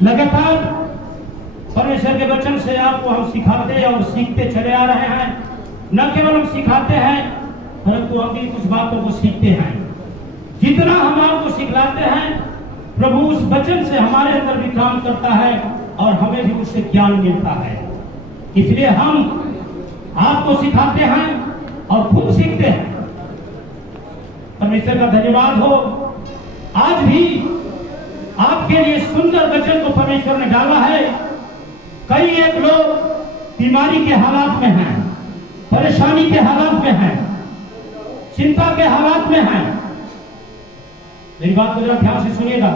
लगातार परमेश्वर के वचन से आपको हम सिखाते और सीखते चले आ रहे हैं। न केवल हम सिखाते हैं परंतु हम भी कुछ बातों को सीखते हैं। जितना हम आपको सिखलाते हैं प्रभु उस वचन से हमारे अंदर भी काम करता है और हमें भी उससे ज्ञान मिलता है। इसलिए हम आपको सिखाते हैं और खुद सीखते हैं। परमेश्वर का धन्यवाद हो। आज भी आपके लिए सुंदर वचन को परमेश्वर ने डाला है। कई एक लोग बीमारी के हालात में हैं, परेशानी के हालात में हैं, चिंता के हालात में हैं। मेरी बात को जरा ध्यान से सुनिएगा।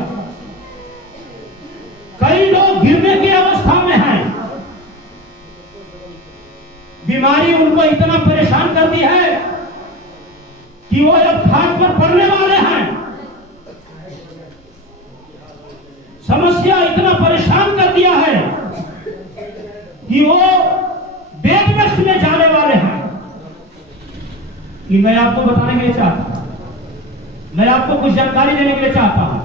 कई लोग गिरने की अवस्था में हैं। बीमारी उनको इतना परेशान करती है कि वो अब खाट पर पड़ने वाले हैं। समस्या इतना परेशान कर दिया है कि वो बेदमस्त में जाने वाले हैं। कि मैं आपको बताने के लिए चाहता हूं, मैं आपको कुछ जानकारी देने के लिए चाहता हूं।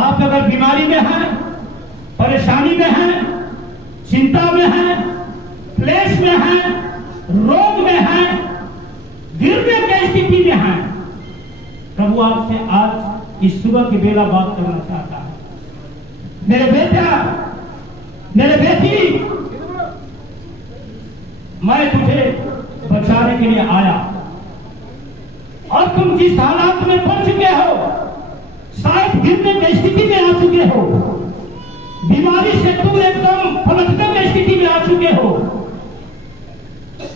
आप अगर बीमारी में हैं, परेशानी में हैं, चिंता में हैं, क्लेश में हैं, रोग में हैं, गिरने की स्थिति में हैं, प्रभु आपसे आज इस सुबह की बेला बात करना चाहता है। मेरे बेटा, मेरे बेटी, मैं तुझे बचाने के लिए आया। और तुम जिस हालात में पड़ चुके हो, शायद गिरने की स्थिति में आ चुके हो, बीमारी से तुम एकदम पलटने की स्थिति में आ चुके हो,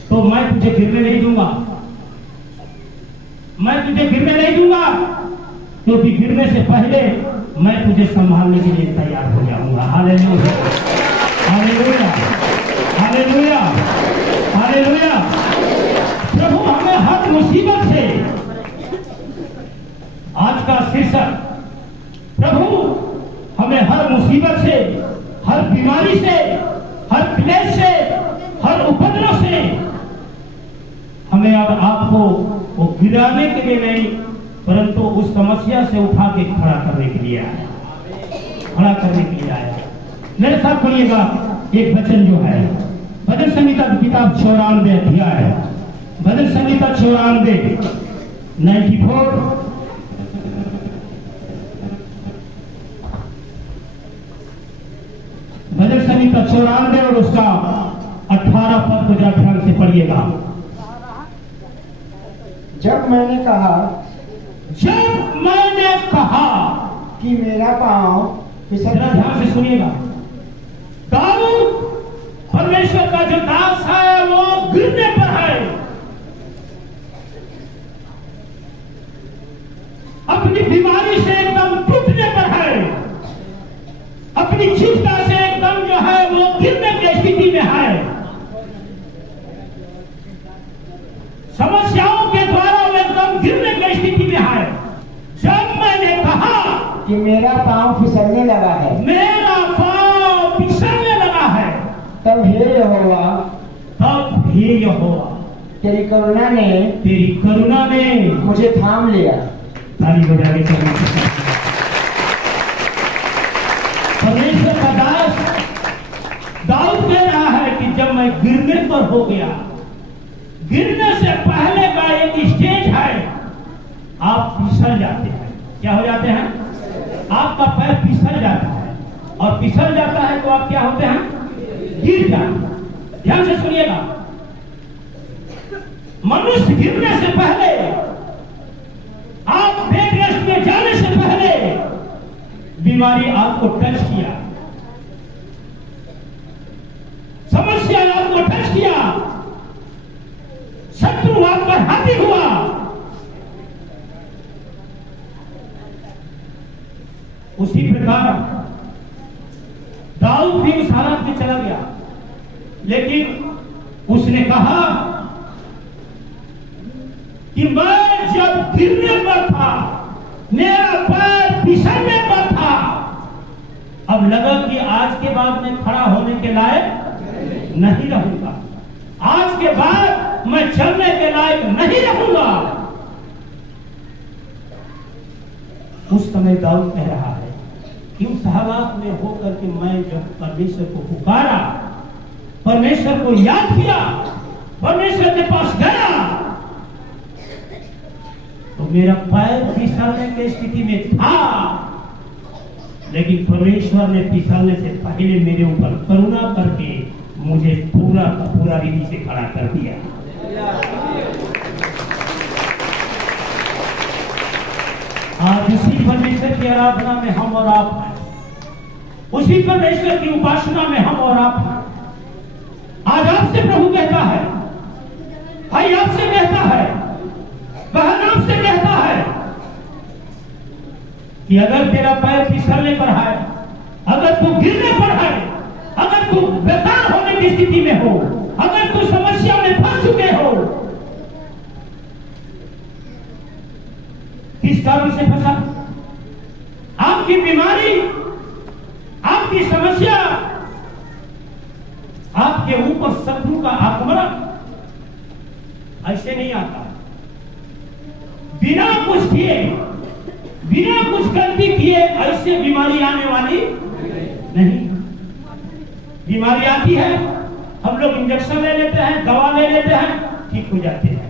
तो मैं तुझे गिरने नहीं दूंगा। मैं तुझे गिरने नहीं दूंगा, क्योंकि गिरने से पहले मैं तुझे संभालने के लिए तैयार हो जाऊंगा। हालेलुया, हालेलुया, हालेलुया, हालेलुया। प्रभु हमें हर मुसीबत से, आज का शीर्षक, प्रभु हमें हर मुसीबत से, हर बीमारी से, हर क्लेश से, हर उपद्रव से हमें अब आपको वो गिराने के लिए नहीं परंतु उस समस्या से उठा के खड़ा करने के लिए आया, खड़ा करने के लिए आया। मेरे साथ पढ़िएगा एक वचन जो है भजन संहिता की किताब 94 अध्याय, भजन संहिता 94 94 भजन संहिता 94 और उसका 18 पद को जरा ध्यान से पढ़िएगा। जब मैंने कहा कि मेरा पांव फिसल, ध्यान से सुनिएगा। दाऊद परमेश्वर का जो दास है वो गिरने पर है, अपनी बीमारी से एकदम टूटने पर है, अपनी चिंता से एकदम जो है वो गिरने की स्थिति में है। समस्याओं के द्वारा वो एकदम गिरने की स्थिति में है। जब मैंने कहा कि मेरा पांव फिसलने लगा है, मेरा पांव फिसलने लगा है, तब हे यहोवा, तब हे यहोवा तेरी करुणा ने मुझे थाम लिया। ताली बजा के परमेश्वर का दास दाऊद कह रहा है कि जब मैं गिरने पर हो गया, गिरने से पहले का एक स्टेज है, आप फिसल जाते हैं। क्या हो जाते हैं? आपका पैर फिसल जाता है और फिसल जाता है तो आप क्या होते हैं? गिर जाते हैं। ध्यान से सुनिएगा, मनुष्य गिरने से पहले, आप बेड रेस्ट में जाने से पहले बीमारी आपको टच किया, समस्या आपको टच किया, शत्रु आप पर हावी हुआ, उसी प्रकार दाऊद भी उस हालत में चला गया। लेकिन उसने कहा कि मैं जब गिरने पर था, मेरा पैर फिसलने पर था, अब लगा कि आज के बाद मैं खड़ा होने के लायक नहीं रहूंगा, आज के बाद मैं चलने के लायक नहीं रहूंगा। उस समय दाऊद कह रहा है यूं सहवास में होकर के मैं जब परमेश्वर को पुकारा, परमेश्वर को याद किया, परमेश्वर के पास गया, तो मेरा पैर फिसलने की स्थिति में था, लेकिन परमेश्वर ने फिसलने से पहले मेरे ऊपर करुणा करके मुझे पूरा का पूरा रीति से खड़ा कर दिया। आज उसी परमेश्वर की आराधना में हम और आप हैं, उसी परमेश्वर की उपासना में हम और आप हैं। आज आपसे प्रभु कहता है, भाई आपसे कहता है, बहन आपसे कहता है कि अगर तेरा पैर फिसलने पर है, अगर तू गिरने पर है, अगर तू बेकार होने की स्थिति में हो, अगर तू समस्या में फंस चुके हो, किस कारण से फंसा? आपकी बीमारी, आपकी समस्या, आपके ऊपर शत्रु का आक्रमण ऐसे नहीं आता। बिना कुछ किए, बिना कुछ गलती किए ऐसे बीमारी आने वाली नहीं। बीमारी आती है, हम लोग इंजेक्शन ले लेते हैं, दवा ले लेते हैं, ठीक हो जाते हैं,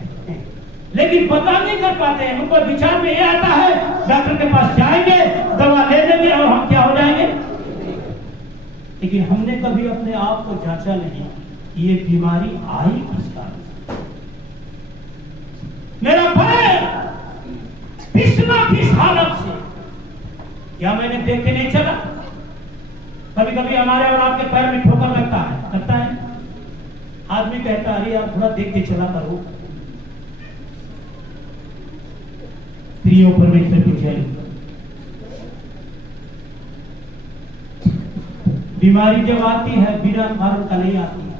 लेकिन पता नहीं कर पाते हैं। उनको विचार में ये आता है डॉक्टर के पास जाएंगे, दवा ले लेंगे और हम क्या हो जाएंगे। लेकिन हमने कभी अपने आप को जांचा नहीं, ये बीमारी आई किस कारण से। मेरा पैर फिसला किस हालत से, क्या मैंने देख के नहीं चला? कभी कभी हमारे और आपके पैर में ठोकर लगता है। आदमी कहता है, अरे यार थोड़ा देख के चला करो। प्रिय परमेश्वर की जय। बीमारी जब आती है बिना कारण का नहीं आती है।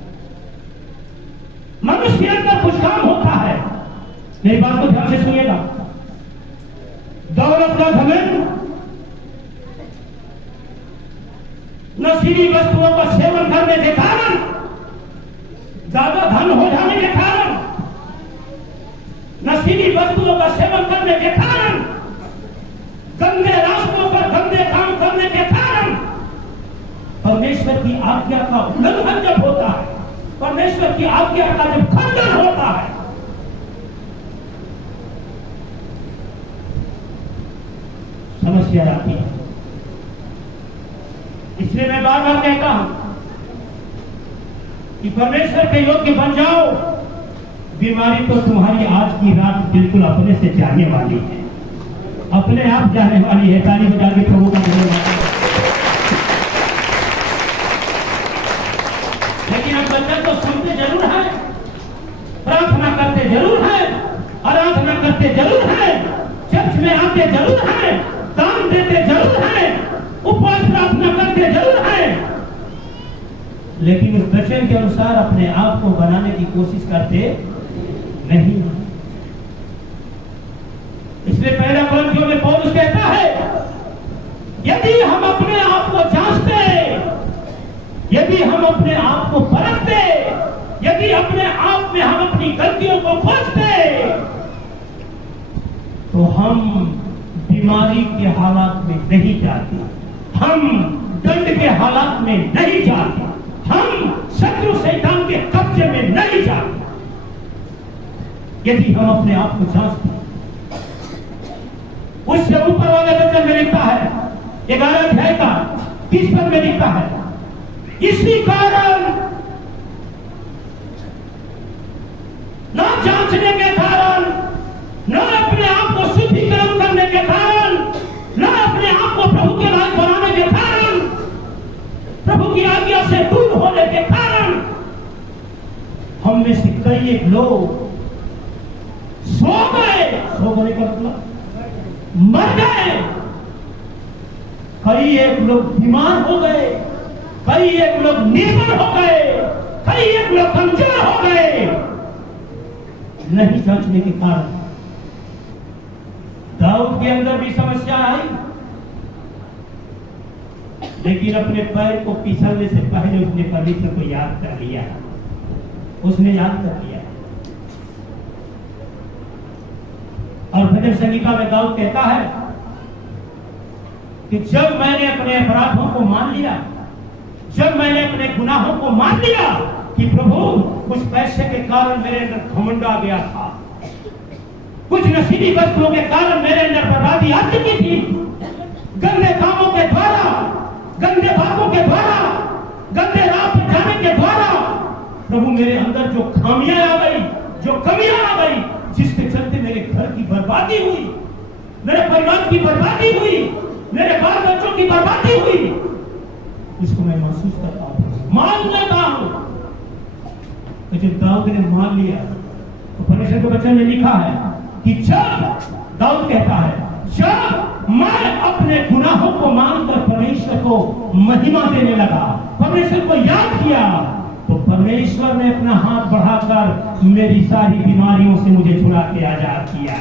मनुष्य के अंदर कुछ काम होता है। मेरी बात को ध्यान से सुनिएगा। दौलत का घमंड, नशीली वस्तुओं का सेवन करने के कारण, ज्यादा धन हो जाने के कारण, नशीली वस्तुओं का सेवन करने के कारण, गंदे रास्तों पर गंदे काम करने के कारण, परमेश्वर की आज्ञा का उल्लंघन जब होता है, परमेश्वर की आज्ञा का जब खंडन होता है, समस्या आती है। इसलिए मैं बार बार कहता हूं कि परमेश्वर के योग्य बन जाओ। बीमारी तो तुम्हारी आज की रात बिल्कुल अपने से जाने वाली है, अपने आप जाने वाली है। ताली बजा के प्रभु का धन्यवाद। लेकिन अब बच्चा तो सुनते जरूर है, प्रार्थना करते जरूर है, आराधना करते जरूर है, चर्च में आते जरूर है, दान देते जरूर है, उपवास प्रार्थना करते जरूर है, लेकिन उस वचन के अनुसार अपने आप को बनाने की कोशिश करते नहीं। इसलिए पहला कोरिन्थियों में पौलुस कहता है, यदि हम अपने आप को जांचते, यदि हम अपने आप को परखते, यदि अपने आप में हम अपनी गलतियों को खोजते, तो हम बीमारी के हालात में नहीं जाते, हम दंड के हालात में नहीं जाते, हम शत्रु शैतान के कब्जे में नहीं जाते। यदि हम अपने आप को जांचते। उससे ऊपर वाले वचन में लिखता है 11 अध्याय का 30 पद में लिखता है, इसी कारण न जांचने के कारण, न अपने आप को शुद्धिकरण करने के कारण, न अपने आप को प्रभु के लायक बनाने के कारण, प्रभु की आज्ञा से दूर होने के कारण, हम में से कई एक लोग सो गए। सो गए का मतलब मर गए। कई एक लोग बीमार हो गए, कई एक लोग निर्बल हो गए, कई एक लोग कमजोर हो गए, नहीं जांचने के कारण। दाऊद के अंदर भी समस्या आई, लेकिन अपने पैर को फिसलने से पहले उसने परमेश्वर को याद कर लिया, उसने याद कर लिया। और भजन संगीता में दाऊद कहता है, कि जब मैंने अपने अपराधों को मान लिया, जब मैंने अपने गुनाहों को मान लिया कि प्रभु कुछ पैसे के कारण मेरे अंदर घमंड आ गया था, कुछ नशीली वस्तुओं के कारण मेरे अंदर बर्बादी आ चुकी थी, गंदे कामों के द्वारा, गंदे बातों के द्वारा, गंदे राह पर जाने के द्वारा प्रभु मेरे अंदर जो खामियां आ गई, जो कमियां आ गई, जिसके चलते मेरे घर की बर्बादी हुई, मेरे परिवार की बर्बादी हुई, मेरे बाल बच्चों की बर्बादी हुई, इसको मैं महसूस करता हूं, मान लेता हूं। तो जब दाऊद ने मान लिया तो परमेश्वर के वचन में लिखा है कि जब दाऊद कहता है, जब मैं अपने गुनाहों को मानकर परमेश्वर को महिमा देने लगा, परमेश्वर को याद किया, तो परमेश्वर ने अपना हाथ बढ़ाकर मेरी सारी बीमारियों से मुझे छुड़ा के आजाद किया।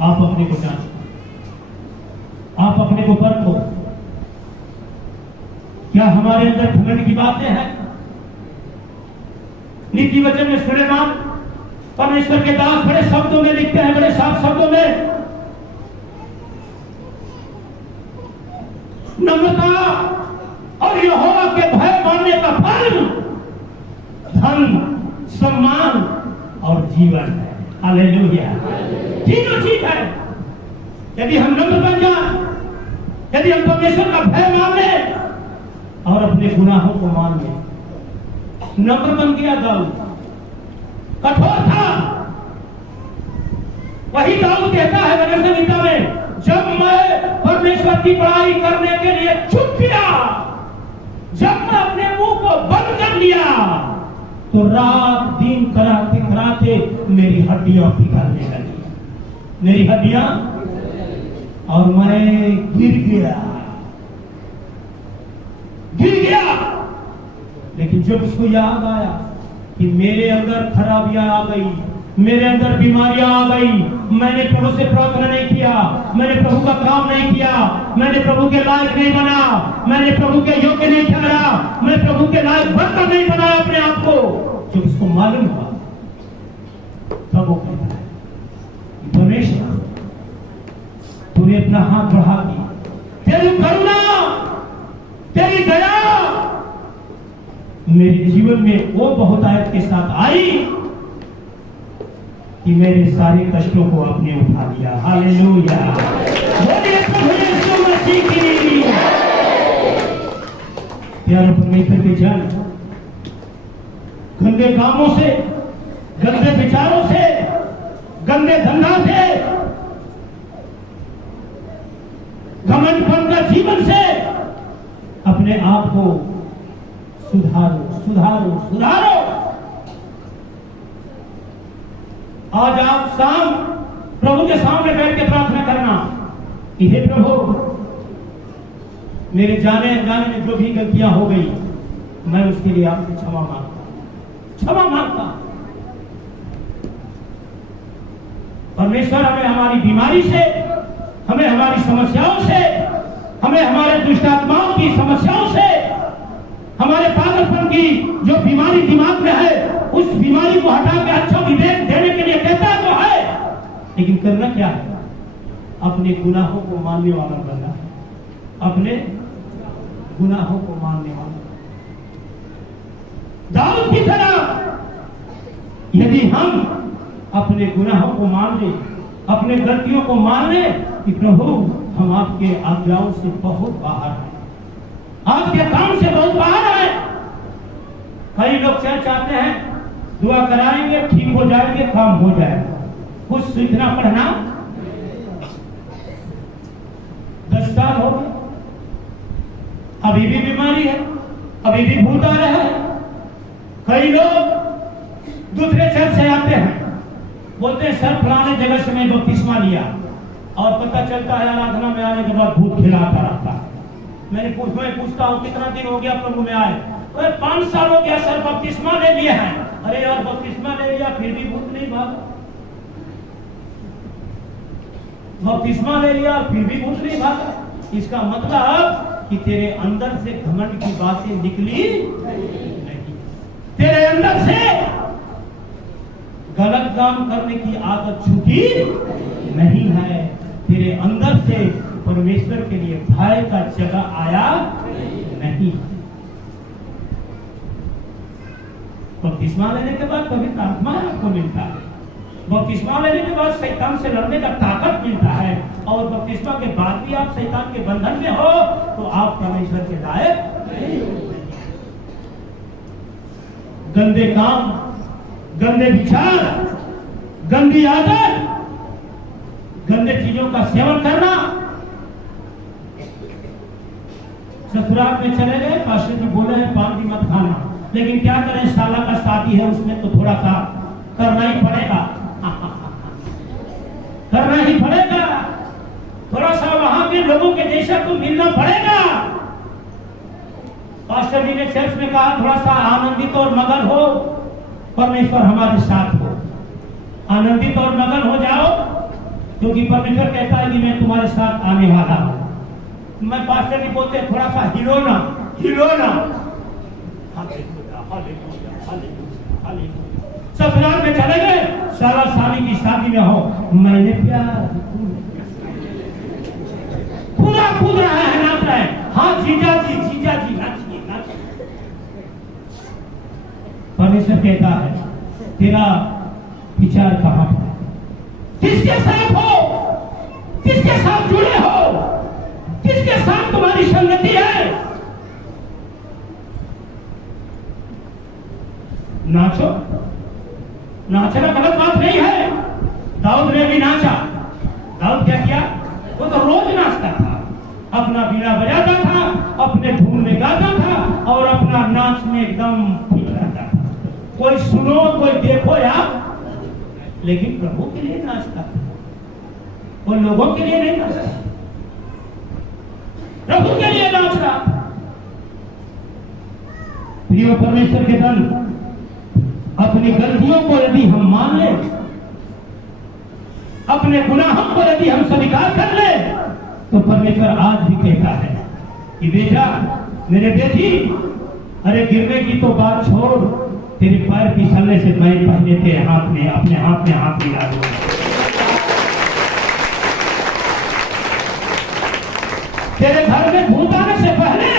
आप अपने को जांचो, आप अपने को परखो, क्या हमारे अंदर घमंड की बातें हैं? नीति वचन में सुलेमान परमेश्वर के दास बड़े शब्दों में लिखते हैं, बड़े साफ शब्दों में, नम्रता और यहोवा के भय मानने का फल धन, सम्मान और जीवन है। हालेलुया। तीनों चीज है। यदि हम नम्र बन जाए, यदि हम परमेश्वर का भय मान ले और अपने गुनाहों को मान ले। नम्र बन गया दाऊद, कठोर था। वही दाऊद कहता है वचन संहिता में, जब मैं परमेश्वर की बड़ाई करने के लिए चुप किया, जब मैं अपने मुंह को बंद कर लिया, तो रात दिन कराते कराते मेरी हड्डियां पिघलने लगी, मेरी हड्डियां, और मैं गिर गया। लेकिन जब उसको याद आया कि मेरे अंदर खराबियां आ गई, मेरे अंदर बीमारियां आ गई, मैंने प्रभु से प्रार्थना नहीं किया, मैंने प्रभु का काम नहीं किया, मैंने प्रभु के लायक नहीं बना, मैंने प्रभु के योग्य नहीं ठहरा, मैं प्रभु के लायक बनकर नहीं बनाया अपने आप को। जब उसको मालूम हुआ तब वो कहता है, परमेश्वर तूने अपना हाथ बढ़ा दिया, तेरी करुणा, तेरी दया मेरे जीवन में वो बहुतायत के साथ आई कि मेरे सारे कष्टों को आपने उठा लिया। हालेलुया। बोलिए प्रभु यीशु मसीह की। प्यारे परमेश्वर के जन, गंदे कामों से, गंदे विचारों से, गंदे धंधा से, घमंड का जीवन से अपने आप को सुधारो, सुधारो, सुधारो। आज आप शाम प्रभु के सामने बैठ के प्रार्थना करना कि हे प्रभु, मेरे जाने अनजाने में जो भी गलतियां हो गई, मैं उसके लिए आपसे क्षमा मांगता, क्षमा मांगता। परमेश्वर हमें हमारी बीमारी से, हमें हमारी समस्याओं से, हमें हमारे दुष्ट आत्माओं की समस्याओं से, हमारे पागलपन की जो बीमारी दिमाग में है, उस बीमारी को हटा के अच्छा विवेक देने के लिए कहता तो है, लेकिन करना क्या है? अपने गुनाहों को मानने वाला बनना है, अपने गुनाहों को मानने वाला। दाऊद की तरह यदि हम अपने गुनाहों को मान ले, अपने गलतियों को मान ले कि प्रभु हम आपके आज्ञाओं से बहुत बाहर हैं, आपके काम से बहुत बाहर है। कई लोग चाहते हैं दुआ कराएंगे, ठीक हो जाएंगे, काम हो जाएगा, कुछ सीखना पढ़ना 10 साल हो गए, अभी भी बीमारी है, अभी भी भूत आ रहा है। कई लोग दूसरे शहर से आते हैं, बोलते हैं सर फलाने जगह से मैं बपतिस्मा लिया, और पता चलता है आराधना में आने के बाद भूत खिलाता रहता है। मैं पूछता हूँ कितना दिन हो गया प्रभु में आए? 5 साल हो गया सर, बपतिस्मा ले लिए हैं। अरे यार, बपतिस्मा ले लिया फिर भी भूत नहीं भागा, बपतिस्मा ले लिया फिर भी भूत नहीं भागा। इसका मतलब कि तेरे अंदर से घमंड की बातें निकली नहीं, तेरे अंदर से गलत काम करने की आदत छूटी नहीं है। तेरे अंदर से परमेश्वर के लिए भय का जगह आया नहीं। बपतिस्मा लेने के बाद पवित्र आत्मा आपको मिलता है। बपतिस्मा लेने के बाद शैतान से लड़ने का ताकत मिलता है। और बपतिस्मा के बाद भी आप शैतान के बंधन में हो तो आप परमेश्वर के लायक नहीं। गंदे काम, गंदे विचार, गंदी आदत, गंदे चीजों का सेवन करना। ससुराल में चले गए, पास्टर जी बोले हैं पान भी मत खाना, लेकिन क्या करें, साला का शादी है, उसमें तो थोड़ा सा करना ही पड़ेगा। करना ही पड़ेगा, थोड़ा सा वहां के लोगों के जैसा तो मिलना पड़ेगा। पास्टर जी ने चर्च में कहा थोड़ा सा आनंदित और मगन हो, परमेश्वर हमारे साथ हो। आनंदित और मगन हो जाओ, क्योंकि परमेश्वर कहता है कि मैं तुम्हारे साथ आने वाला हूं। मैं पास्टर जी बोलते थोड़ा सा हिलोना हिलोना। ससुराल में चले गए, साला साली की शादी में हो, मैंने प्यार पूरा कूद रहा है, नाच रहा है। हाँ जीजा जी नाचिए नाचिए। परमेश्वर कहता है तेरा विचार कहां पर, किसके साथ हो, किसके साथ जुड़े हो, किसके साथ तुम्हारी संगति है। नाचो, नाचना गलत बात नहीं है। दाऊद ने भी नाचा। दाऊद क्या किया, वो तो रोज नाचता था, अपना बीड़ा बजाता था, अपने धुन में गाता था और अपना नाच में एकदम ठीक रहता था। कोई सुनो कोई देखो यार, लेकिन प्रभु के लिए नाचता था, वो लोगों के लिए नहीं नाचता, प्रभु के लिए नाच रहा। प्रिय परमेश्वर के दल, अपनी गलतियों को यदि हम मान ले, अपने गुनाहों को यदि हम स्वीकार कर ले, तो परमेश्वर आज भी कहता है कि बेटा, मेरे बेटी, अरे गिरने की तो बात छोड़, तेरे पैर फिसलने से मैं पहले तेरे हाथ में, अपने हाथ में हाथ मिला दूंगा। तेरे घर में भूत आने से पहले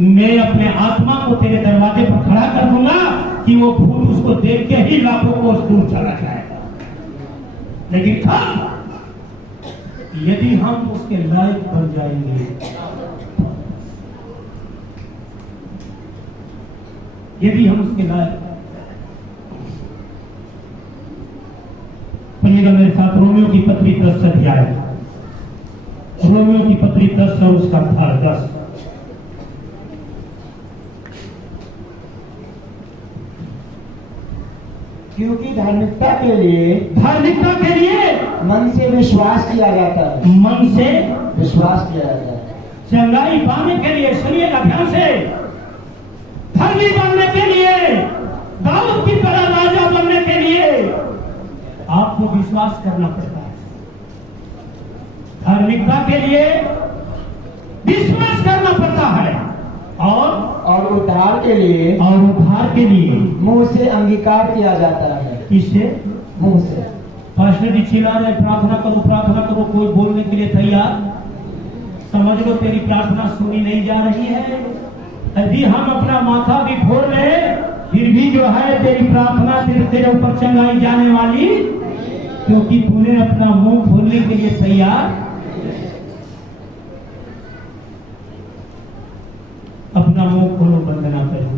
मैं अपने आत्मा को तेरे दरवाजे पर खड़ा कर दूंगा कि वो भूत उसको देख के ही लाखों कोस दूर चला जाएगा। लेकिन कब, यदि हम उसके लायक बन जाएंगे, यदि हम उसके लायक। पढ़िएगा मेरे साथ रोमियो की पत्री 10 अध्याय, रोमियो की पत्री 10 और उसका भाग 10। क्योंकि धार्मिकता के लिए मन से विश्वास किया जाता है, मन से विश्वास किया जाता है। चंगाई पाने के लिए, सुनिएगा ध्यान से, धर्मी बनने के लिए, दाऊद की तरह राजा बनने के लिए आपको विश्वास करना पड़ता है। धार्मिकता के लिए विश्वास करना पड़ता है, और उद्धार के लिए मुंह से अंगीकार किया जाता है। किससे? मुंह से। पास्टर जी चिल्ला रहे प्रार्थना करो, कोई बोलने के लिए तैयार। समझ लो तेरी प्रार्थना सुनी नहीं जा रही है। यदि हम अपना माथा भी फोड़ ले, फिर भी जो है तेरी प्रार्थना तेरे ऊपर चंगाई जाने वाली, क्योंकि तूने अपना मुंह खोलने के लिए तैयार। अपना मुंह खोलो, वंदना करो।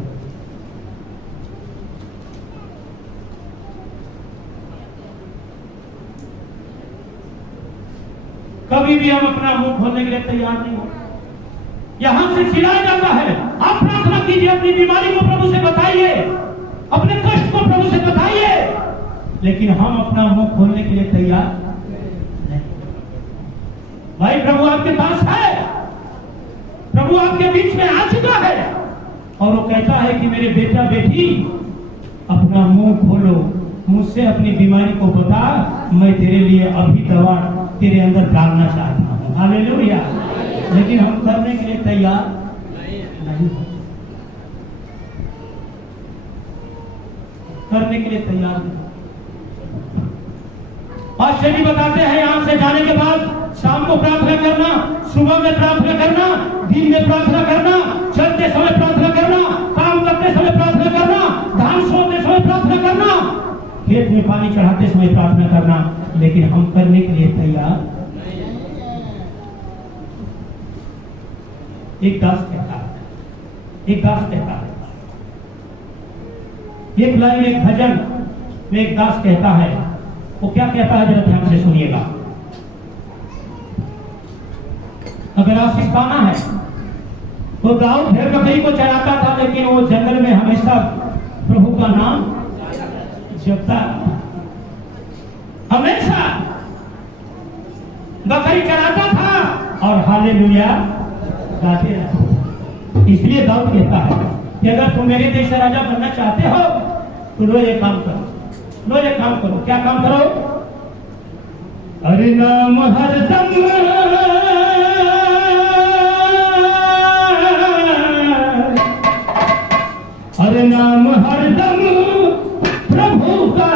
कभी भी हम अपना मुंह खोलने के लिए तैयार नहीं हो। यहां से चिल्लाया जाता है, आप प्रार्थना कीजिए, अपनी बीमारी को प्रभु से बताइए, अपने कष्ट को प्रभु से बताइए, लेकिन हम अपना मुंह खोलने के लिए तैयार नहीं। भाई प्रभु आपके पास है, प्रभु आपके बीच में आ चुका है, और वो कहता है कि मेरे बेटा बेटी, अपना मुंह खोलो, मुझसे अपनी बीमारी को बता, मैं तेरे लिए अभी दवा तेरे अंदर डालना चाहता हूं। हालेलुया। लेकिन हम करने के लिए तैयार नहीं। करने के लिए तैयार नहीं। पास्टर जी बताते हैं यहां से जाने के बाद शाम को प्रार्थना करना, सुबह में प्रार्थना करना, दिन में प्रार्थना करना, चलते समय प्रार्थना करना, काम करते समय प्रार्थना करना, धान सोते समय प्रार्थना करना, खेत में पानी चढ़ाते समय प्रार्थना करना, लेकिन हम करने के लिए तैयार। एक दास कहता है, एक लाइन एक भजन में एक दास कहता है, वो क्या कहता है जरा ध्यान से सुनिएगा। अगर आशीष पाना है तो दाऊद भेड़ बकरी को चराता था, लेकिन वो जंगल में हमेशा प्रभु का नाम जपता, हमेशा बकरी चराता था और हालेलुया गाते रहते। इसलिए दाऊद कहता है कि अगर तुम मेरे जैसा राजा बनना चाहते हो तो रोज एक काम करो। क्या काम करो? अरे नाम हरदम, अरे नाम हरदम प्रभु का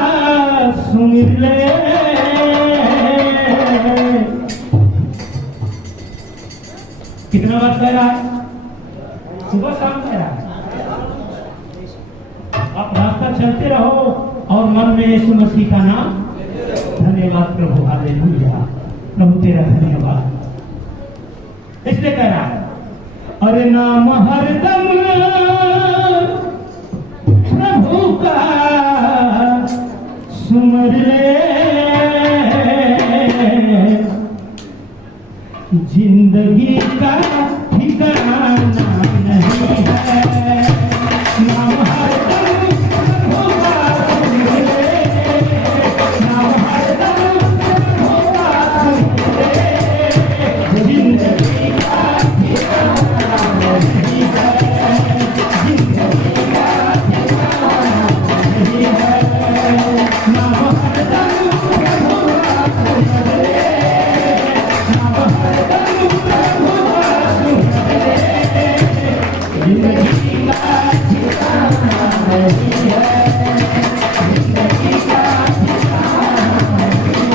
सुमिर ले। कितना बार कह रहा है? सुबह शाम कह रहा है। आप रास्ता चलते रहो और मन में यीशु मसीह का नाम, धन्यवाद प्रभु, हालेलुया प्रभु तेरा धन्यवाद। इसलिए कह रहा है अरे नाम हरदम प्रभु का सुमर ले, जिंदगी का ठिकाना नहीं है। नाम हरदम प्रभु का सुमर ले, नाम हरदम प्रभु का सुमर ले, जिंदगी का ठिकाना नहीं है, जिंदगी का ठिकाना नहीं है। नाम हरदम प्रभु का सुमर ले, नाम हरदम प्रभु का सुमर ले, जिंदगी का ठिकाना नहीं है, जिंदगी का ठिकाना नहीं है।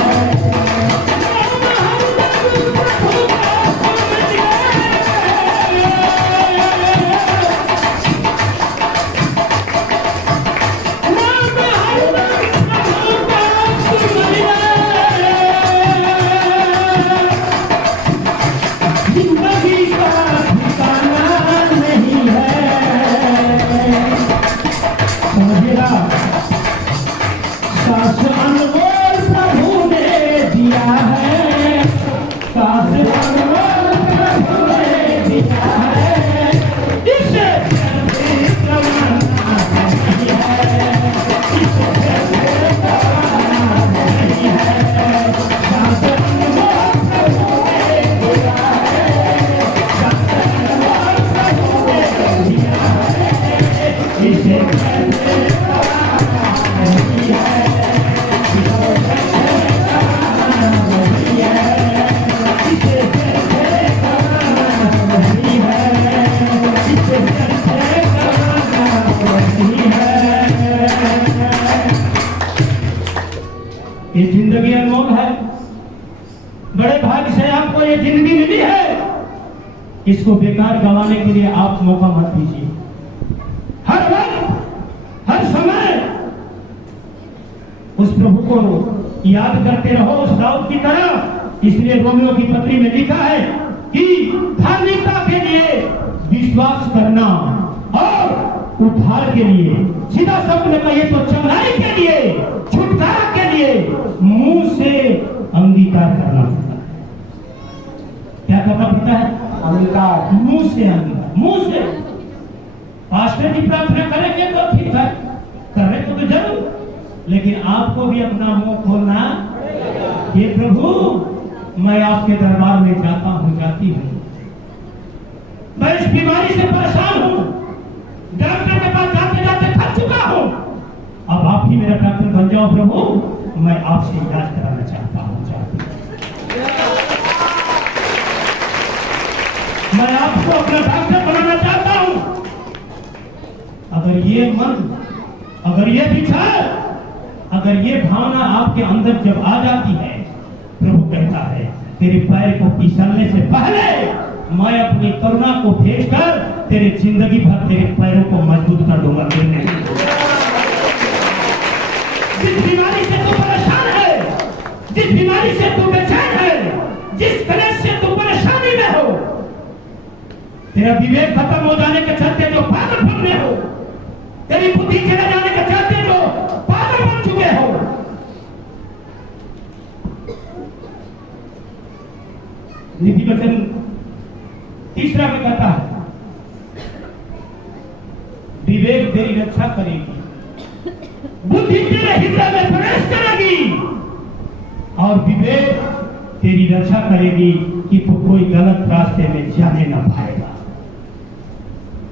जिंदगी का ठिकाना नहीं है। समझिएगा, सास अनमोल प्रभु ने दिया है, सास अनमोल प्रभु ने दिया है, इसे गंवाना नहीं है, इसे गंवाना नहीं है। सास अनमोल प्रभु ने दिया है, सास अनमोल प्रभु ने दिया है, इसे गंवाना नहीं है, इसे गंवाना नहीं है, इसे गंवाना नहीं है, इसे गंवाना नहीं है। ये जिंदगी अनमोल है, बड़े भाग्य से आपको ये जिंदगी मिली है। इसको बेकार गंवाने के लिए आप मौका मत दीजिए। हर वक्त, हर समय उस प्रभु को याद करते रहो, उस दाऊद की तरह। इसलिए रोमियो की पत्री में लिखा है कि धार्मिकता के लिए विश्वास करना और उद्धार के लिए, सीधा शब्द में कहिए तो चंगाई के लिए, छुटकारा के लिए मुंह से अंगीकार करना पड़ता है। क्या करना पड़ता है? अंगीकार। मुंह से अंगीकार, मुंह से। पास्टर जी प्रार्थना करेंगे तो ठीक है, कर रहे तो जरूर, लेकिन आपको भी अपना मुंह खोलना। ये प्रभु, मैं आपके दरबार में जाता हूं, जाती हूं, मैं इस बीमारी से परेशान हूं, डॉक्टर के पास जाते जाते थक चुका हूं, अब आप ही मेरा डॉक्टर बन जाओ प्रभु, मैं आपसे इलाज कराना चाहता हूं, मैं आपको अपना डॉक्टर बनाना चाहता हूं। अगर ये मन अगर ये विचार, अगर ये भावना आपके अंदर जब आ जाती है, प्रभु कहता है तेरे पैर को फिसलने से पहले मैं अपनी करुणा को भेजकर तेरे जिंदगी भर तेरे पैरों को मजबूत कर दूंगा। जिस बीमारी से तू परेशान है, जिस बीमारी से तू बेचैन है, जिस कलेश से तू परेशानी में हो, तेरा विवेक खत्म हो जाने के चलते जो पागलपन में हो, तेरी बुद्धि चले जाने के चलते जो पागल बन चुके हो, नीति वचन तीसरा में कहता है विवेक तेरी रक्षा करेगी, बुद्धि तेरे हृदय में प्रवेश करेगी और विवेक तेरी रक्षा करेगी कि तू कोई गलत रास्ते में जाने ना पाएगा।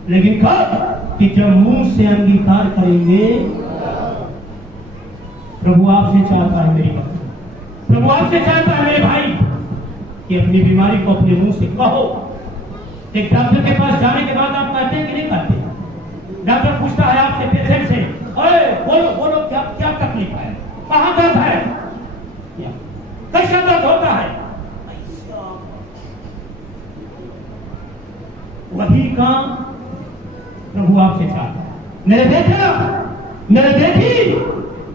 लेकिन कब? कि जब मुंह से अंगीकार करेंगे। प्रभु आपसे चाहता है मेरी बात, प्रभु आपसे चाहता है मेरे भाई कि अपनी बीमारी को अपने मुंह से कहो। एक डॉक्टर के पास जाने के बाद आप कहते हैं कि नहीं कहते? डॉक्टर पूछता है आपसे, पेशेंट से, ओए बोलो बोलो क्या क्या तकलीफ है, कहाँ दर्द है, कैसा दर्द होता है? वही काम प्रभु आपसे चाहता है। मेरे बेटा, मेरे बेटी,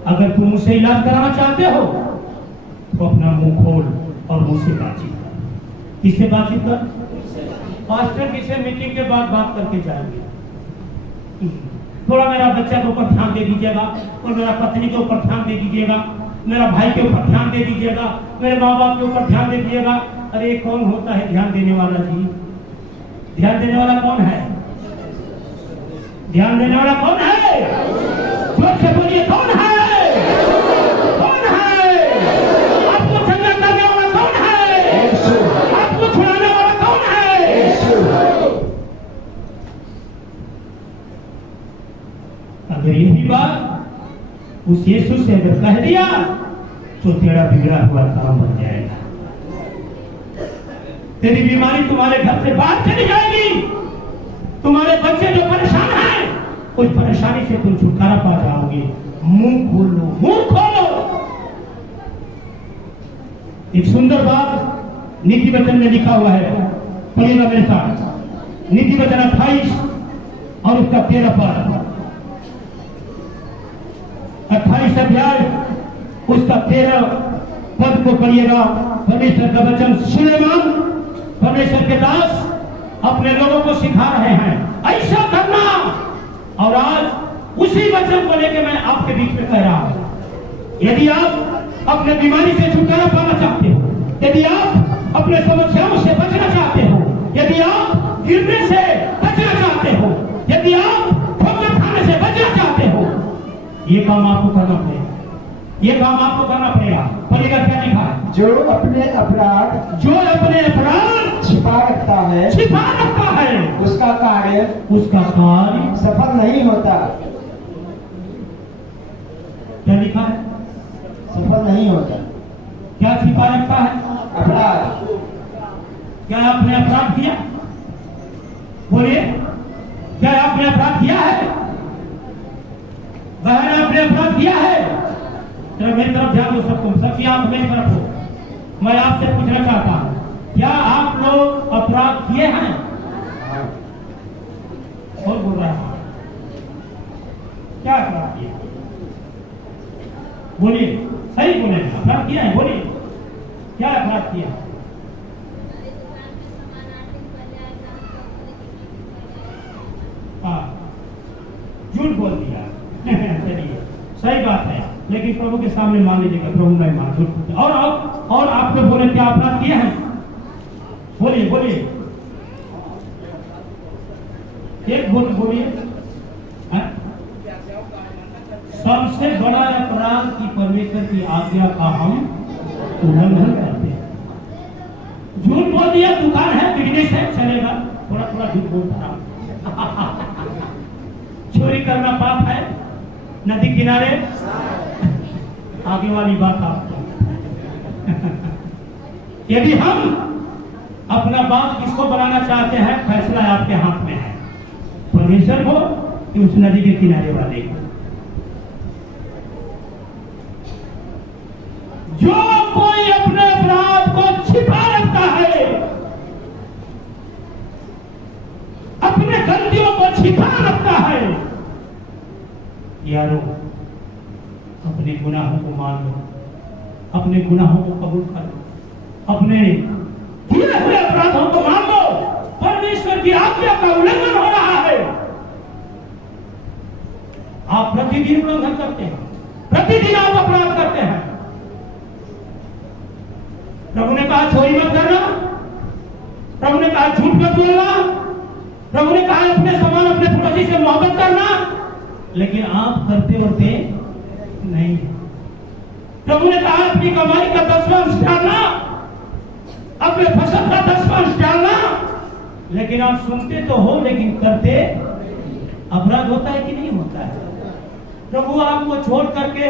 अगर तुम मुझसे इलाज कराना चाहते हो तो अपना मुंह खोल और मुझसे बातचीत कर। किससे बातचीत कर? पास्टर किसे मीटिंग के बाद बात करके जाएंगे। थोड़ा मेरा बच्चा के ऊपर ध्यान दे दीजिएगा और मेरा पत्नी के ऊपर ध्यान दे दीजिएगा, मेरा भाई के ऊपर ध्यान दे दीजिएगा, मेरे माँ बाप के ऊपर ध्यान दे दीजिएगा। अरे कौन होता है ध्यान देने वाला जी? ध्यान देने वाला कौन है? ध्यान देने वाला कौन है? जोर से बोलिए, कौन है? कौन है? आपको चंगा करने वाला कौन है? आपको छुड़ाने वाला कौन है? अगर यही बात उस यीशु से अगर कह दिया तो तेरा बिगड़ा हुआ काम बन जाएगा। तेरी बीमारी तुम्हारे घर से बाहर चली जाएगी। तुम्हारे बच्चे जो परेशान हैं, उस परेशानी से तुम छुटकारा पा जाओगे। मुंह खोलो, मुंह खोलो। एक सुंदर बात नीति वचन में लिखा हुआ है, पढ़िएगा मेरे साथ। नीति वचन 28 और उसका 13 पद, 28 अध्याय उसका 13 पद को पढ़िएगा। परमेश्वर का वचन, सुलेमान परमेश्वर के दास अपने लोगों को सिखा रहे हैं ऐसा करना। और आज उसी वचन को लेकर मैं आपके बीच में कह रहा हूं। यदि आप अपने बीमारी से छुटकारा पाना चाहते हो, यदि आप अपने समस्याओं से बचना चाहते हो, यदि आप गिरने से बचना चाहते हो, यदि आप ठोकर खाने से बचना चाहते हो, ये काम आपको करना पड़ेगा। ये काम आपको करना पड़ेगा। पढ़ेगा क्या लिखा है? जो अपने अपराध छिपा रखता है उसका कार्य सफल नहीं होता। क्या लिखा है? सफल नहीं होता। क्या छिपा रखता है? अपराध। क्या आपने अपराध किया? बोलिए, क्या आपने अपराध किया है? बहन, आपने अपराध किया है? जरा मेरी तरफ ध्यान दो सबको, सबकी आंख मेरी तरफ हो। मैं आपसे पूछना चाहता हूं, क्या आप लोग अपराध किए हैं? कौन बोल रहा है? क्या अपराध किया? बोलिए, सही बोले, अपराध किया है? बोलिए, क्या अपराध किया? झूठ बोल दिया। चलिए, सही बात है, लेकिन प्रभु के सामने मान लीजिएगा, प्रभु मैं मान झूठ। और आप लोग बोले क्या अपराध किए हैं? बोलिए बोलिए, एक बोलिए। सबसे बड़ा अपराध की परमेश्वर की आज्ञा का हम उल्लंघन करते हैं। झूठ बोल दिया, दुकान है, बिजनेस है, चलेगा, थोड़ा थोड़ा झूठ बोलता रहा। चोरी करना पाप है, नदी किनारे आगे वाली बात आपको। यदि हम अपना बाप किसको बनाना चाहते हैं, फैसला आपके हाथ में है। परमेश्वर को कि उस नदी के किनारे वाले को। यारों, अपने गुनाहों को मान लो, अपने गुनाहों को कबूल कर लो, अपने किए हुए अपराधों को मान लो। परमेश्वर की आज्ञा का उल्लंघन हो रहा है। आप प्रतिदिन उल्लंघन करते हैं, प्रतिदिन आप अपराध करते हैं। प्रभु ने कहा चोरी मत करना, प्रभु ने कहा झूठ मत बोलना, प्रभु ने कहा अपने समान अपने पड़ोसी से मोहब्बत करना, लेकिन आप करते होते नहीं। प्रभु ने कहा अपनी कमाई का 10वां डालना, अपने फसल का 10वां डालना, लेकिन आप सुनते तो हो लेकिन करते। अपराध होता है कि नहीं होता है? प्रभु आपको छोड़ करके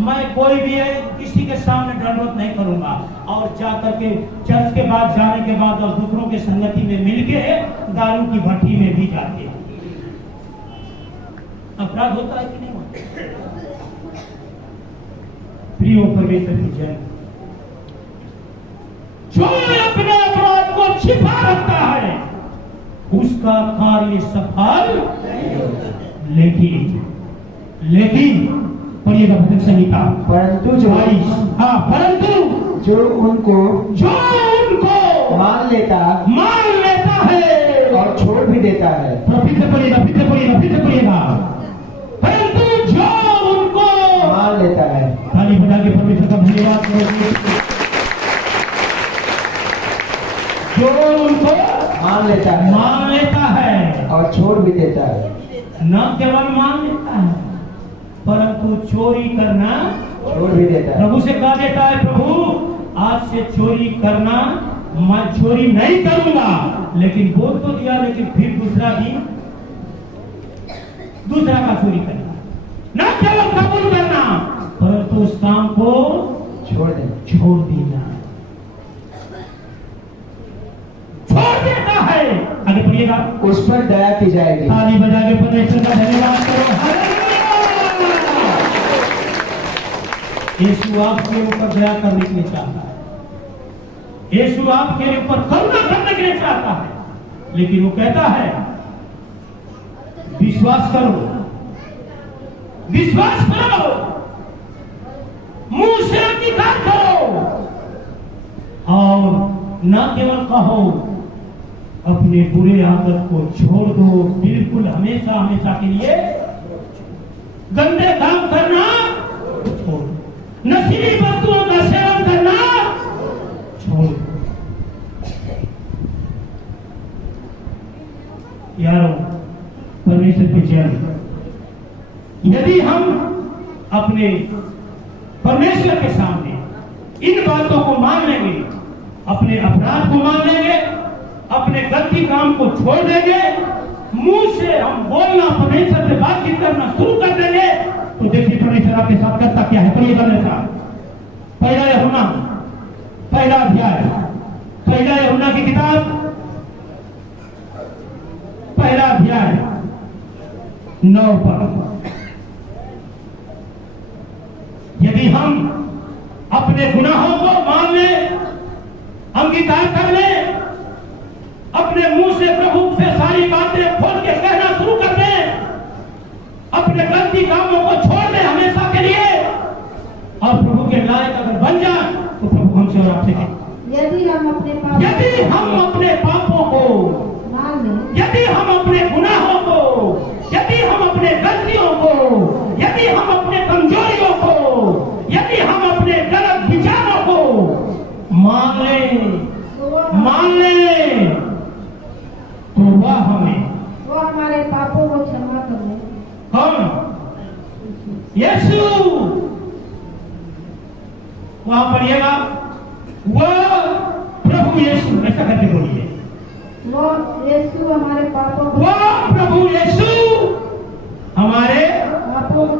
मैं कोई भी है किसी के सामने दंडवत नहीं करूंगा, और जा करके चर्च के बाद जाने के बाद और दूसरों के संगति में मिलके दारू की भट्टी में भी जाते हैं। अपराध होता है कि नहीं होता? प्रियो परमेश्वर की जय, जो अपने अपराध को छिपा रखता है उसका कार्य सफल, लेकिन पढ़िएगा भजन संहिता, परंतु जो उनको मान लेता है और छोड़ भी देता है। फिर से पढ़िएगा, परंतु जो उनको मान लेता है। ताली बजा के परमेश्वर का धन्यवाद करो। जो उनको मान लेता है और छोड़ भी देता है। न केवल मान लेता है परंतु चोरी करना छोड़ भी देता है। प्रभु से कह देता है, प्रभु आज से चोरी करना मैं चोरी नहीं करूंगा। लेकिन बोल तो दिया, लेकिन फिर दूसरा दिन दूसरा का चोरी करना, न केवल कबूल करना परंतु उस काम को छोड़ देना, छोड़ देता है। आगे पढ़िएगा, उस पर दया की जाएगी। ताली बजा के परमेश्वर का धन्यवाद करो। यीशु आपके ऊपर दया करने के लिए चाहता है, यीशु आपके ऊपर करुणा करने के लिए चाहता है, लेकिन वो कहता है विश्वास करो, मुंह से अंगीकार करो, और न केवल कहो अपने बुरे आदत को छोड़ दो, बिल्कुल हमेशा के लिए गंदे काम करना छोड़, नशीली वस्तुओं का सेवन करना छोड़। यारों, परमेश्वर की जय, यदि हम अपने परमेश्वर के सामने इन बातों को मान लेंगे, अपने अपराध को मान लेंगे, अपने गलती काम को छोड़ देंगे, मुंह से हम बोलना, परमेश्वर से बातचीत करना शुरू कर देंगे, तो देखिए परमेश्वर आपके साथ करता क्या है। पढ़िए परमेश्वर, पहला यूहन्ना पहला अध्याय, पहला यूहन्ना की किताब पहला अध्याय 9 पर, यदि हम अपने गुनाहों को मान लें, अंगीकार कर लें, अपने मुंह से प्रभु से सारी बातें खोल के कहना शुरू कर दें, अपने गलती कामों को छोड़ दें हमेशा के लिए, और प्रभु के लायक अगर बन जाए तो प्रभु हमसे और आपसे कहे, यदि हम अपने पापों को मान लें, यदि हम अपने गुनाहों को, यदि हम अपने गलतियों को, यदि हम अपने कमजोरियों को, यदि हम अपने गलत विचारों को मान लें, तो वह हमारे पापों को क्षमा कर दे। कौन? यीशु। वहां पढ़िएगा, वह प्रभु यीशु, ऐसा करके बोलिए, वो यीशु हमारे पापों को, वह प्रभु यीशु हमारे पापों को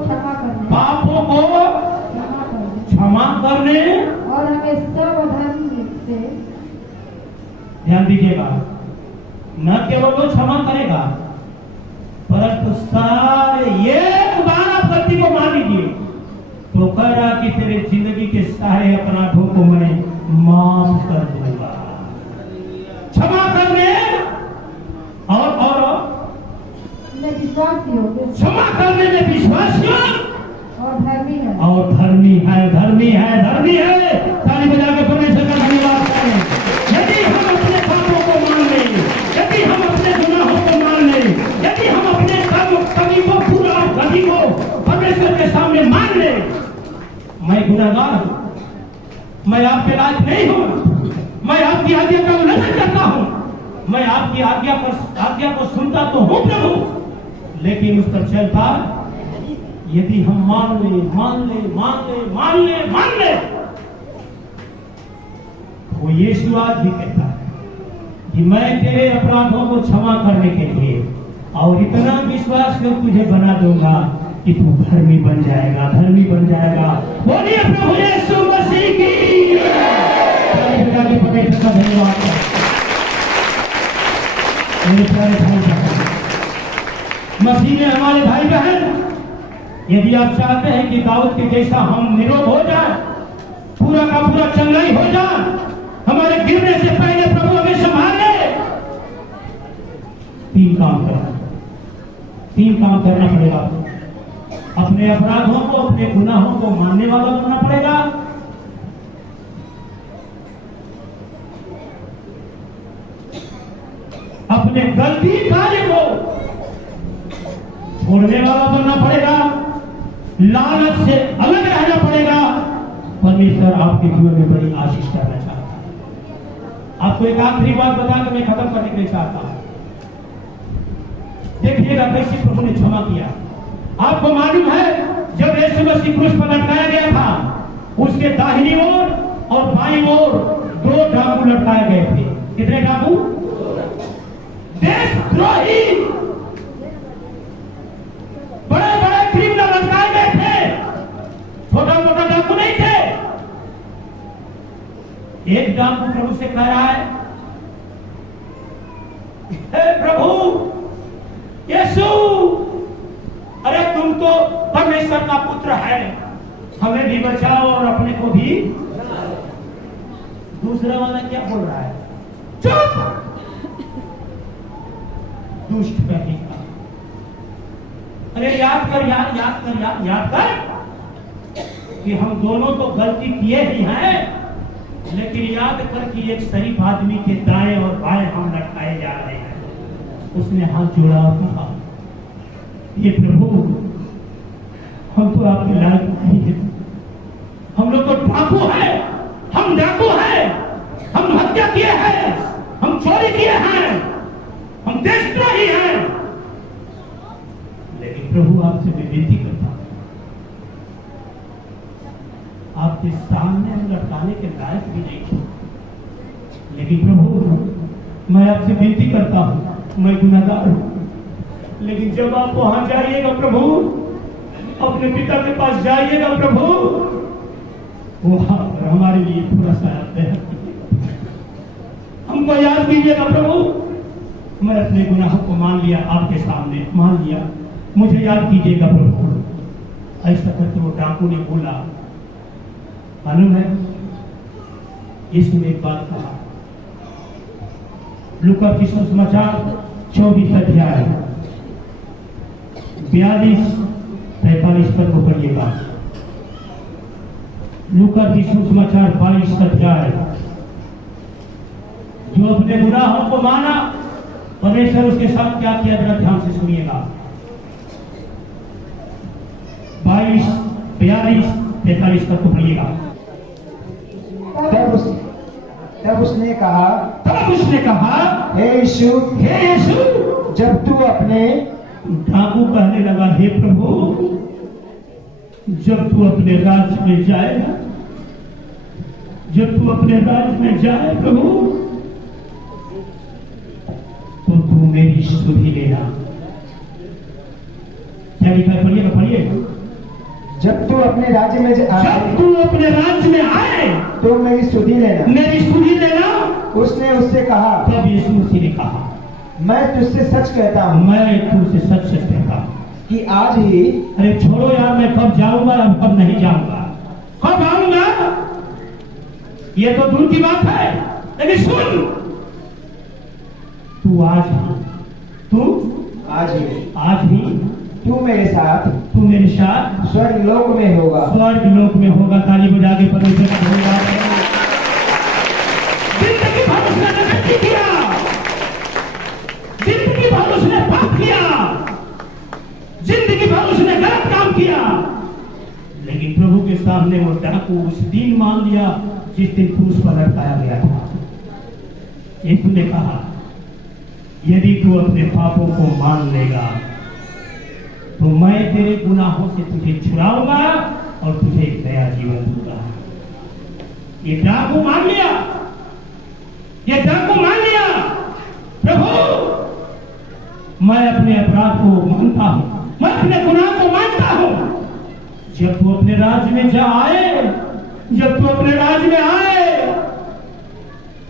क्षमा करने और हमें सब अधर्म से, ध्यान दीजिएगा, न केवल वो क्षमा करेगा परंतु सारे, एक बार आप गलती को मान लीजिए तो कह रहा कि तेरे जिंदगी के सारे अपराधों को मैं माफ कर दूंगा। क्षमा करने और विश्वास योग्य क्षमा करने में विश्वास योग्य और धर्मी है। और धर्मी है, धर्मी है, धर्मी है। ताली बजा के परमेश्वर का धन्यवाद करें। यदि हम अपने पापों को मान लें, यदि हम अपने गुनाहों को मान लें, यदि हम अपने कमी को पूरा गति को परमेश्वर के सामने मान लें, मैं गुनाहगार हूँ, मैं आपके लायक नहीं हूँ, मैं आपकी आज्ञा का उल्लंघन करता हूँ, मैं आपकी आज्ञा को सुनता तो हूँ प्रभु, लेकिन उस पर चलता यदि हम मान ले तो यीशु आज भी कहता है कि मैं तेरे अपराधों को क्षमा करने के लिए और इतना विश्वास कर तुझे बना दूंगा कि तू धर्मी बन जाएगा, धर्मी बन जाएगा। बोलिए प्रभु यीशु मसीह की परमेश्वर का धन्यवाद। मेरे प्यारे भाई बहन, मसीह में हमारे भाई बहन, यदि आप चाहते हैं कि दाऊद के जैसा हम निरोग हो जाए, पूरा का पूरा चंगाई हो जाए, हमारे गिरने से पहले प्रभु हमें संभाल ले, तीन काम करना पड़ेगा। अपने अपराधों को, अपने गुनाहों को मानने वाला होना पड़ेगा, अपने गलती कार्य को छोड़ने वाला बनना पड़ेगा, लालच से अलग रहना पड़ेगा। परमेश्वर आपके जीवन में बड़ी आशीष करना चाहता है। आपको एक आखिरी बात बताकर मैं खत्म करने के लिए चाहता हूं। देखिएगा कैसे प्रभु ने क्षमा किया। आपको मालूम है जब यीशु मसीह क्रूस पर लटकाया गया था, उसके दाहिनी ओर और बाईं ओर दो डाकू लटकाए गए थे। कितने डाकू? देशद्रोही, बड़े बड़े क्रिमिनल लटकाए गए थे, छोटा मोटा डाकू नहीं थे। एक डाकू प्रभु से कह रहा है, हे प्रभु यीशु, अरे तुम तो परमेश्वर का पुत्र है, हमें भी बचाओ और अपने को भी। दूसरा वाला क्या बोल रहा है? चुप, दुष्ट कहेगा। अरे याद कर कि हम दोनों तो गलती किए ही हैं, लेकिन याद कर कि एक शरीफ आदमी के दाएं और बाएं हम लटकाए जा रहे हैं। उसने हाथ जोड़ा और कहा, ये प्रभु, हम तो आपके लायक नहीं है, हम लोग तो डाकू हैं, हम डाकू हैं, हम हत्या किए हैं, हम चोरी किए हैं, हम देशद्रोही हैं। लेकिन प्रभु आपसे मैं विनती करता हूं, आपके सामने हम लटकाने के लायक भी नहीं थे, लेकिन प्रभु मैं आपसे विनती करता हूं, मैं गुनाहगार हूं, लेकिन जब आप वहां जाइएगा प्रभु, अपने पिता के पास जाइएगा प्रभु, वहां पर हमारे लिए थोड़ा सा हमको याद कीजिएगा प्रभु। मैं अपने गुनाहों को मान लिया, आपके सामने मान लिया, मुझे याद कीजिएगा प्रभु। ऐसा करके वो डाकू ने बोला, मालूम है इसने एक बात कहा, लूका की सुसमाचार 24 अध्याय 42-43 पद को पढ़िएगा। लूका की सुसमाचार 22 अध्याय। जो अपने गुनाहों को माना, परमेश्वर उसके साथ क्या किया, जरा ध्यान से सुनिएगा। 22, 42, 43 तक को पढ़िएगा। तब उसने कहा, हे यीशु, जब तू अपने, डाकू कहने लगा, हे प्रभु, जब तू अपने राज्य में जाएगा, जब तू अपने राज्य में जाए प्रभु, तो तू मेरी सुधि लेना। क्या लिखा है? पढ़िए। जब तू अपने राज्य में आए, तो मेरी सुधि लेना। उसने उससे कहा, तब यीशु मसीह ने कहा, मैं तुझसे सच कहता हूँ, मैं तुझसे सच कहता हूँ कि आज ही। अरे छोड़ो यार, मैं कब जाऊंगा, कब नहीं जाऊंगा, कब आऊंगा, ये तो दूर की बात है, लेकिन सुन, तू आज आज ही तू मेरे साथ तू मेरे साथ स्वर्ग लोक में होगा। स्वर्ग लोक में होगा। ताली बजा के परमेश्वर का धन्यवाद करें। जिंदगी भर उसने नरकी किया, जिंदगी भर उसने पाप किया, जिंदगी भर उसने गलत काम किया, लेकिन प्रभु के सामने वो डाकू उस दिन मान लिया जिस दिन क्रूस पर लटकाया गया था। यीशु ने कहा, यदि तू अपने पापों को मान लेगा तो मैं तेरे गुनाहों से तुझे छुड़ाऊंगा और तुझे एक नया जीवन दूंगा। ये डाकू मान लिया, ये डाकू मान लिया, प्रभु मैं अपने अपराध को मानता हूं, मैं अपने गुनाह को मानता हूं। जब तू अपने राज्य में जा आए, जब तू अपने राज्य में आए,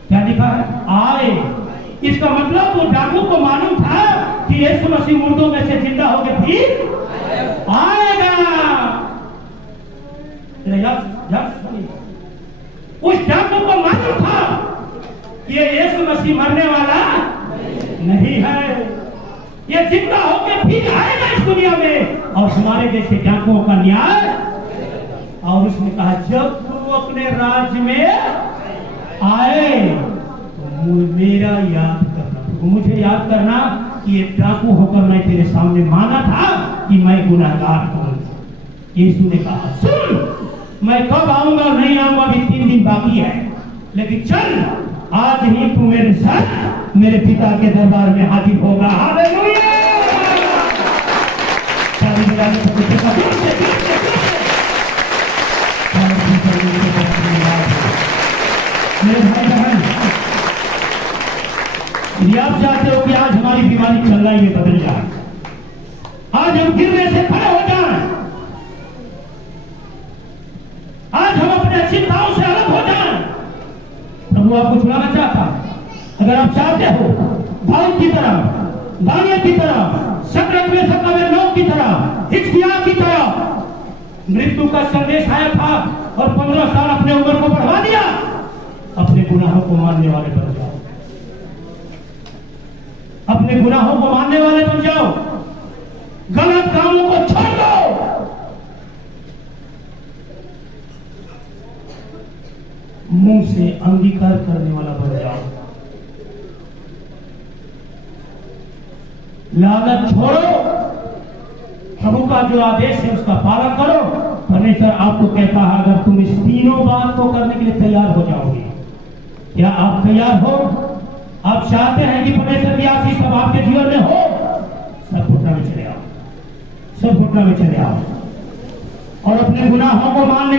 क्या लिखा है? आए। इसका मतलब वो डाकू को मालूम था कि यीशु मसीह मुर्दों में से जिंदा होकर फिर आएगा। उस डाकू को मालूम था ये यीशु मसीह मरने वाला नहीं है, ये जिंदा होकर फिर आएगा इस दुनिया में और हमारे जैसे डाकुओं का न्याय। और उसने कहा, जब तू अपने राज्य में आए तो मेरा याद करना, तो मुझे याद करना कि ये डाकू होकर मैं तेरे सामने माना था कि मैं गुनाहगार हूं। यीशु ने कहा, सुन, मैं कब आऊंगा नहीं आऊंगा अभी 3 दिन बाकी है, लेकिन चल आज ही तू मेरे साथ मेरे पिता के दरबार में हाजिर होगा। हालेलुया। मेरे भाई बहन, यदि आप चाहते हो कि आज हमारी बीमारी चंगाई में बदल जाए, आज हम गिरने से खड़े हो जाएं, आज हम अपने चिंताओं से अलग हो जाएं, प्रभु आपको छुड़ाना चाहता है। अगर आप चाहते हो दाऊद की तरह, दानियल की तरह, शद्रक मेशक अबेदनगो की तरह, हिजकिय्याह की तरह मृत्यु का संदेश आया था और 15 साल अपने उम्र को बढ़वा दिया, अपने गुनाहों को मानने वाले बन जाओ, अपने गुनाहों को मानने वाले बन जाओ, गलत कामों को छोड़ दो, मुंह से अंगीकार करने वाला बन जाओ, लालच छोड़ो, प्रभु का जो आदेश है उसका पालन करो। परमेश्वर आपको कहता है, अगर तुम इस तीनों बात को करने के लिए तैयार हो जाओगे, क्या आप तैयार हो? आप चाहते हैं कि परमेश्वर की आशीष सब आपके जीवन में हो? सब घुटना में चले आओ, सब घुटना में चले आओ और अपने गुनाहों को मानने